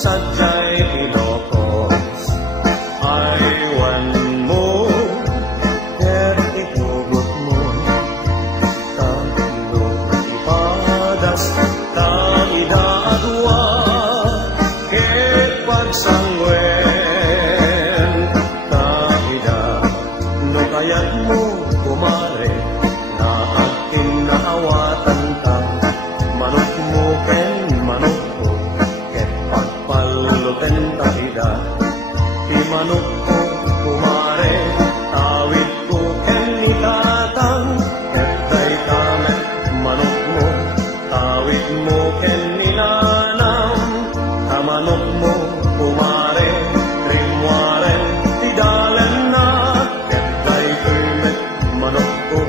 sadya'y Ilocos. Aywan mo, ket itugot mo, talo ipadas, idaadwa, ket pagsangwen, ida, no kayat mo kumare, na akin naawatan ta, manok mo ken manok ko, ket pagpaluten ta ida, manok ko kumare, tawid ko ken itatang, ket day kamet manok mo, tawid mo ken ninanam, manok mo kumare, rimwaren tidalen na, ket day kamet manok ko,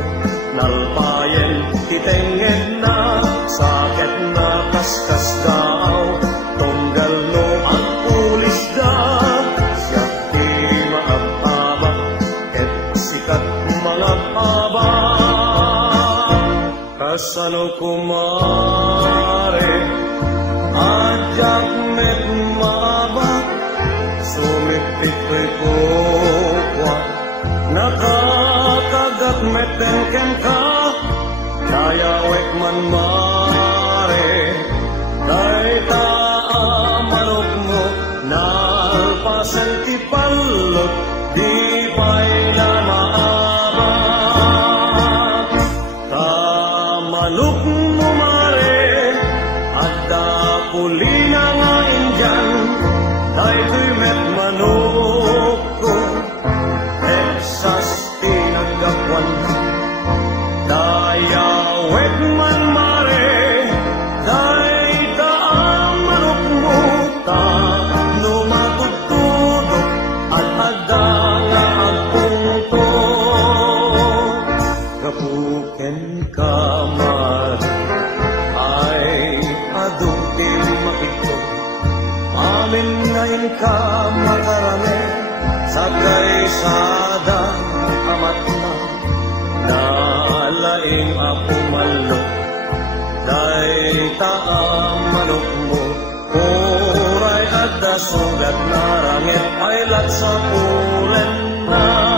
nalpayen titengen na, sakit na kaskas daw, tunggal no ang pulis da, siyak di maababa, ket sikat mga aba, kasano kumare, ajak met maaba, sumipit ko'y kukwa, nakakagat metengken ka, dayawek man mare, day manok mo, nalpasan ti palot, di pa'y na maaba. Manok mo mare, at pulina nga indyan, day to'y met manok ko, esas tinagakwan na, dayawek man mare, day manok mo, ta no matutudok, at ada nga ang pungto, kapuken ka mare, ay adugin makito, amin ngayon ka makarami, sa kaysada amat na, nalaing ako malok, day manok mo, oray at dasugat na rangit, ay lat sa ulen na.